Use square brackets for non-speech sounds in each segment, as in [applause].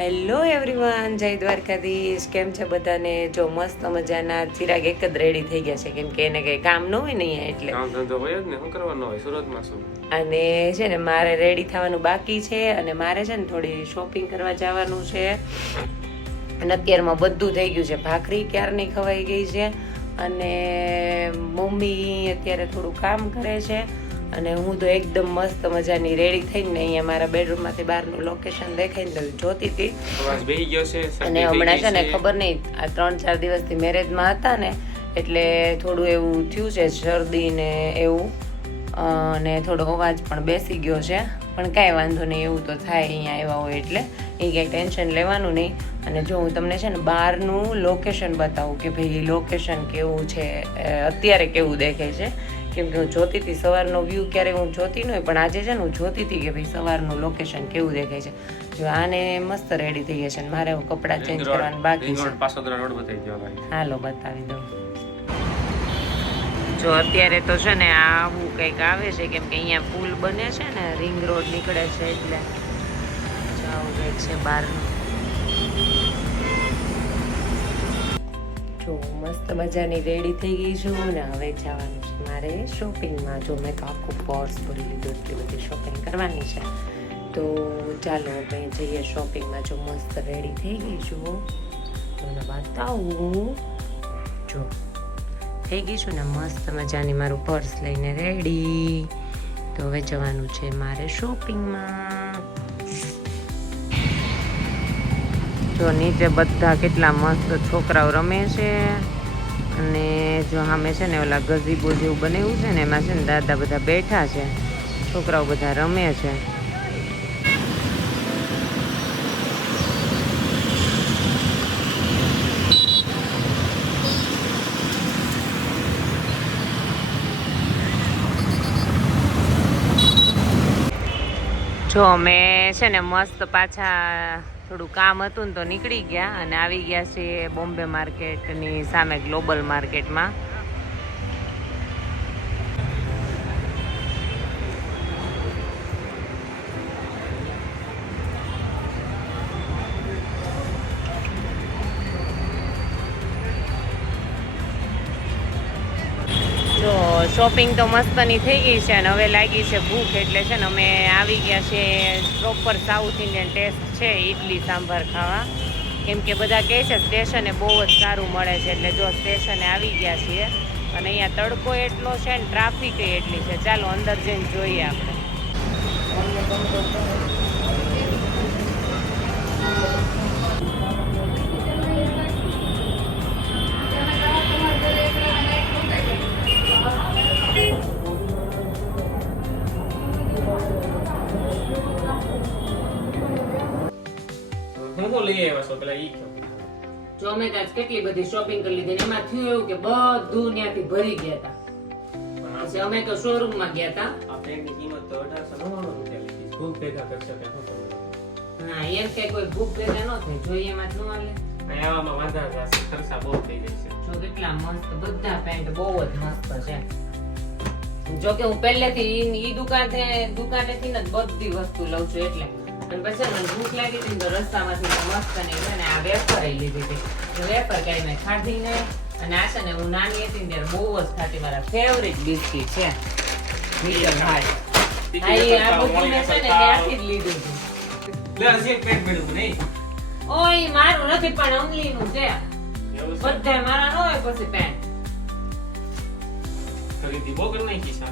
Hello everyone જય દ્વારકાધીશ. કેમ છે બધાને? જો મસ્ત મજાના ચિરાગ એક જ રેડી થઈ ગયા છે કેમ કે એને કઈ કામ ન હોય ને અહીંયા એટલે. કામ ધંધો હોય જ ને શું કરવાનું હોય સુરતમાં શું? અને છે ને મારે રેડી થવાનું બાકી છે અને મારે છે ને થોડી શોપિંગ કરવા જવાનું છે. અને અત્યારમાં બધું થઈ ગયું છે. ભાખરી ક્યારની ખવાઈ ગઈ છે અને મમ્મી અત્યારે થોડું કામ કરે છે. અને હું તો એકદમ મસ્ત મજાની રેડી થઈને અહીંયા મારા બેડરૂમમાંથી બહારનું લોકેશન દેખાઈને તો જોતી હતી. અને હમણાં છે ને ખબર નહીં આ ત્રણ ચાર દિવસથી મેરેજમાં હતા ને એટલે થોડું એવું થયું છે શરદી ને એવું અને થોડો અવાજ પણ બેસી ગયો છે. પણ કાંઈ વાંધો નહીં એવું તો થાય અહીંયા આવ્યા હોય એટલે. એ કંઈ ટેન્શન લેવાનું નહીં. અને જો હું તમને છે ને બહારનું લોકેશન બતાવું કે ભાઈ લોકેશન કેવું છે અત્યારે કેવું દેખાય છે કેમ કે હું જોતી હતી સવારનો વ્યૂ ક્યારે હું જોતી ન હોય પણ આજે છે ને હું જોતી હતી કે ભાઈ સવારનું લોકેશન કેવું દેખાય છે? જો આને મસ્ત રેડી થઈ ગયા છે મારે હું કપડાં ચેન્જ કરવાનું બાકી છે. હાલો બતાવી દઉં. જો અત્યારે તો છે ને આવું કંઈક આવે છે કેમ કે અહીંયા પુલ બને છે ને રિંગ રોડ નીકળે છે એટલે. આવું કંઈક છે બહારનું. જો મસ્ત મજાની રેડી થઈ ગઈ છું ને હવે જવાનું છે મારે શોપિંગમાં. જો મેં તો આખું પર્સ ભરી લીધું, એટલી બધી શોપિંગ કરવાની છે. તો ચાલો આપણે જઈએ શોપિંગમાં. જો મસ્ત રેડી થઈ ગઈ છું. તમને બતાવું. જો થઈ ગઈ છું ને મસ્ત મજાની મારું પર્સ લઈને રેડી. તો હવે જવાનું છે મારે શોપિંગમાં. જો નીચે બધા કેટલા મસ્ત છોકરાઓ રમે છે. અને જો સામે છે ને ઓલા ગઝીબો જેવું બનાવ્યું છે ને, એમાં છે ને દાદા બધા બેઠા છે. છોકરાઓ બધા રમે છે. જો અમે છે ને મસ્ત પાછા થોડું કામ હતું ને તો નીકળી ગયા અને આવી ગયા છે બોમ્બે માર્કેટની સામે ગ્લોબલ માર્કેટમાં. શોપિંગ તો મસ્તની થઈ ગઈ છે અને હવે લાગી છે ભૂખ એટલે છે ને અમે આવી ગયા છે પ્રોપર સાઉથ ઇન્ડિયન ટેસ્ટ છે ઇડલી સાંભાર ખાવા. કેમ કે બધા કહે છે સ્ટેશને બહુ જ સારું મળે છે એટલે જો સ્ટેશને આવી ગયા છીએ. અને અહીંયા તડકો એટલો છે ને ટ્રાફિક એટલી છે. ચાલો અંદર જઈને જોઈએ આપણે. જો અમે ત્યાં કેટલી બધી શોપિંગ કરી લીધી એમાં થયું એવું કે બધું ત્યાંથી ભરી ગયા હતા. પછી અમે તો શોરૂમમાં ગયા હતા. આ પેન્ટની કિંમત તો અઢારસો નવ્વાણું રૂપિયા લીધી ખૂબ ભેગા કરશે હા એમ કે કોઈ ભૂખ ભેગા ન થાય જોઈએ એમાં ન હાલે. આવામાં વાંધા થશે ખર્ચા બહુ થઈ જાય છે. જો કેટલા મસ્ત બધા પેન્ટ બહુ જ મસ્ત છે. જો કે હું પહેલેથી ઈ દુકાને દુકાનેથી ને જ બધી વસ્તુ લઉં છું એટલે અને પછી મને ભૂખ લાગી હતી તો રસ્તામાંથી મસ્ત ને છે આ વેફર લીધી હતી. વેફર કઈ મેં ખાધી નહીં અને આ છે ને હું નાની હતી ત્યારે બહુ જ ખાતી મારા ફેવરિટ બિસ્કિટ છે. મીટર હાર્ટ આ બધું મેં છે ને ત્યાંથી જ લીધું હતું. લે હજી એક પેન્ટ મળ્યું નહીં. ઓય મારું નથી પણ અમલીનું છે. બધાય મારા ન હોય પછી પેન્ટ ખરીદી બહુ કરી નાખી છે.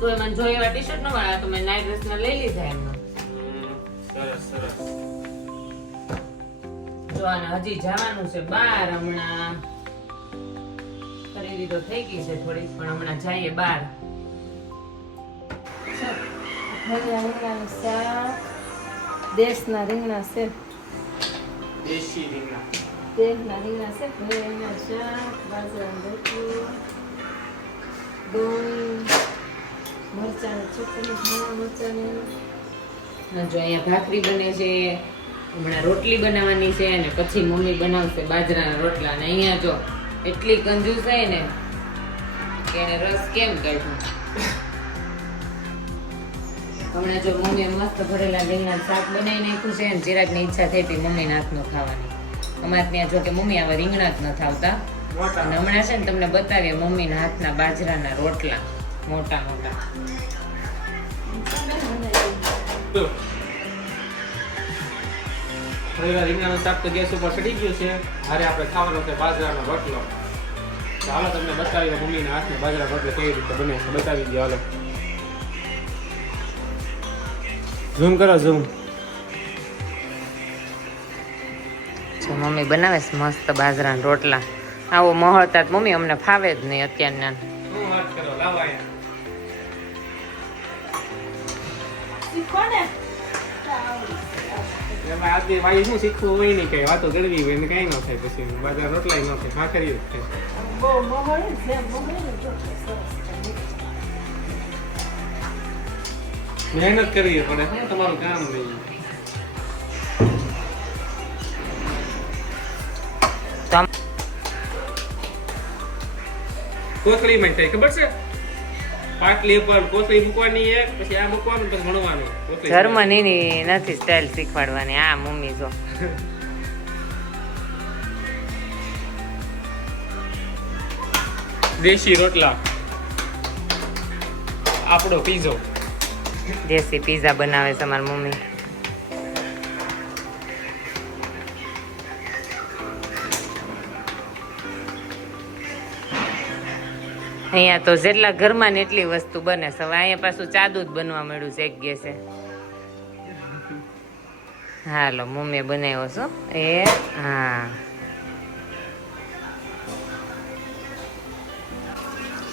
તો મને જો એવા ટી શર્ટ ન મળે તો મેં નાઇટ ડ્રેસ લઈ લીધા એમનો. સરસ સરસ. જો આને હજી જવાનું છે બાર હમણાં. ખરીદી તો થઈ ગઈ છે થોડી પણ હમણાં જઈએ બાર. દેશના રીંગણા છે. દેશી રીંગણા. દેશના રીંગણા છે. ભરેલા શાક બાજરાનું રોટલું દહીં મરચાંની ચટણી ધાણા મરચાંની અને જો અહીંયા ભાખરી બને છે, હમણાં રોટલી બનાવવાની છે અને પછી મમ્મી બનાવશે બાજરાના રોટલા. અને અહીંયા જો એટલી કંજૂસ થાય ને, કે એને રસ કેમ કાઢ્યો હમણાં જો મમ્મીએ મસ્ત ભરેલા રીંગણા શાક બનાવી નાખ્યું છે અને ચિરાગની ઈચ્છા થઈ હતી મમ્મીના હાથનું ખાવાની. અમારે ત્યાં જો કે મમ્મી આવા રીંગણા જ નથી આવતા અને હમણાં છે ને તમને બતાવીએ મમ્મીના હાથના બાજરાના રોટલા મોટા મોટા ભરેલા રીંગણાનું શાક તો ગેસ ઉપર ચડી ગયું છે. હારે આપણે ખાવાનો છે બાજરાનો રોટલો. હાલો તમને બતાવી દો મમ્મીના હાથને બાજરા રોટલો કેવી રીતે બને છે. બતાવી દો હાલો. ઝૂમ કરો ઝૂમ. મમ્મી બનાવે છે મસ્ત બાજરાના રોટલા. આવો મહળતા મમ્મી અમને ફાવે જ નહીં અત્યારના. શું વાત કરો લાવો અહીંયા. આજે ભાઈ શું શીખવું હોય નહીં કઈ વાતો કરવી હોય ને કઈ ન થાય પછી બાજરા રોટલા ન થાય ભાખરી જ થાય. બહુ મોહળે છે મોહળે ને જો સરસ મહેનત કરવી પડે હા, તમારું કામ નહીં. કોથળી માં થાય ખબર છે? પાટલી ઉપર કોથળી મૂકવાની એક પછી આ મૂકવાનું પછી ભણવાનું. જર્મની ની નથી સ્ટાઇલ શીખવાડવાની આ મમ્મી જો. [laughs] દેશી રોટલા. આપણો પીઝો. દેશી પીઝા બનાવે છે મારી મમ્મી. અહીંયા તો જેટલા ઘરમાં ને એટલી વસ્તુ બને. છે હવે અહીંયા પાછું ચાદુ જ બનવા મળ્યું છે, એક ગેસે. હાલો, મમ્મીએ બનાવ્યો છો. એ, હા.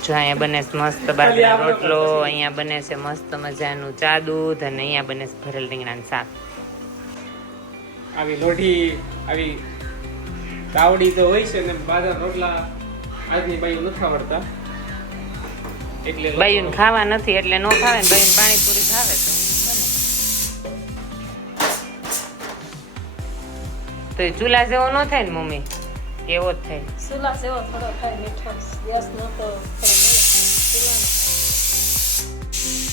જો અહીંયા બને છે મસ્ત બાજરાનો રોટલો, અહીંયા બને છે મસ્ત મજાનું ચા દૂધ અને અહીંયા બને છે ભરેલ રીંગણાનું શાક. આવી લોઢી, આવી તાવડી તો હોય છે ને, બાજરા રોટલા, આજની બાઈ નથી આવડતા. લોકો- ખાવા નથી એટલે નો ખાવે ને બાયુને પાણીપુરી ખાવે તો બને. તો એ ચૂલા જેવો ન થાય ને મમ્મી? એવો જ થાય. ચૂલા જેવો થોડો થાય મીઠો. ગેસ નો તો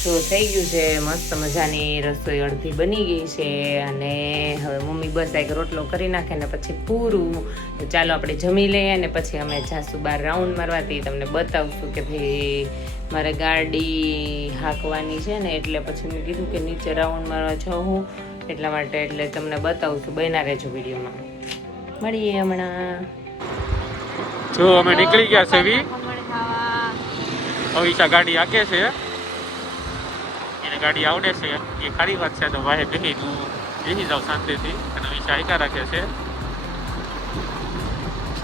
તો થઈ ગયું છે મસ્ત મજાની રસોઈ અડધી બની ગઈ છે અને હવે મમ્મી બસ એક રોટલો કરી નાખે ને પછી પૂરું. તો ચાલો આપણે જમી લઈએ ને પછી અમે જાસુ બાર રાઉન્ડ મારવાથી તમને બતાવશું કે ભાઈ મારે ગાડી હાંકવાની છે ને એટલે પછી મેં કીધું કે નીચે રાઉન્ડ મારવા જાઉં હું. એટલા માટે એટલે તમને બતાવું છું બના રહેજો વિડીયોમાં. મળીએ હમણાં. જો અમે નીકળી ગયા છે વી. અવિશા ગાડી આકે છે. એને ગાડી આવડે છે. એ ખાલી વાત છે તો વાહે બેહી તું બેસી જાવ શાંતિથી. અને અવિશા આયકા રાખે છે.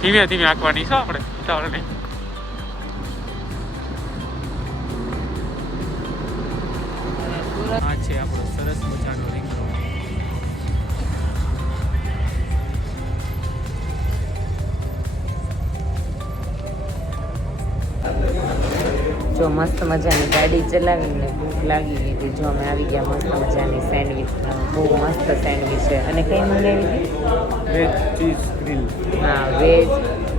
ધીમે ધીમે આંકવાની છે આપણે ઉતાવળ નહીં આ છે આપણો સરસ મજાનો રીંગણો. જો મસ્ત મજાની ગાડી ચલાવીને ભૂખ લાગી ગઈ હતી જો અમે આવી ગયા મસ્ત મજાની સેન્ડવિચ બહુ મસ્ત સેન્ડવિચ છે. અને કઈ મંગાવી હતી? વેજ ચીઝ ગ્રીલ હા વેજ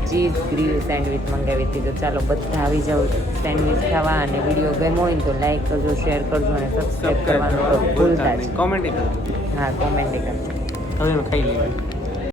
ચીઝ ગ્રીલ સેન્ડવિચ મંગાવી હતી. તો ચાલો બધા આવી જાઓ સેન્ડવિચ ખાવા અને વીડિયો ગમ્યો હોય તો લાઈક કરજો શેર કરજો અને સબસ્ક્રાઈબ કરવાનું ભૂલતા જ કોમેડી હા કોમેન્ટ કરજો. હવે ખાઈ લઈએ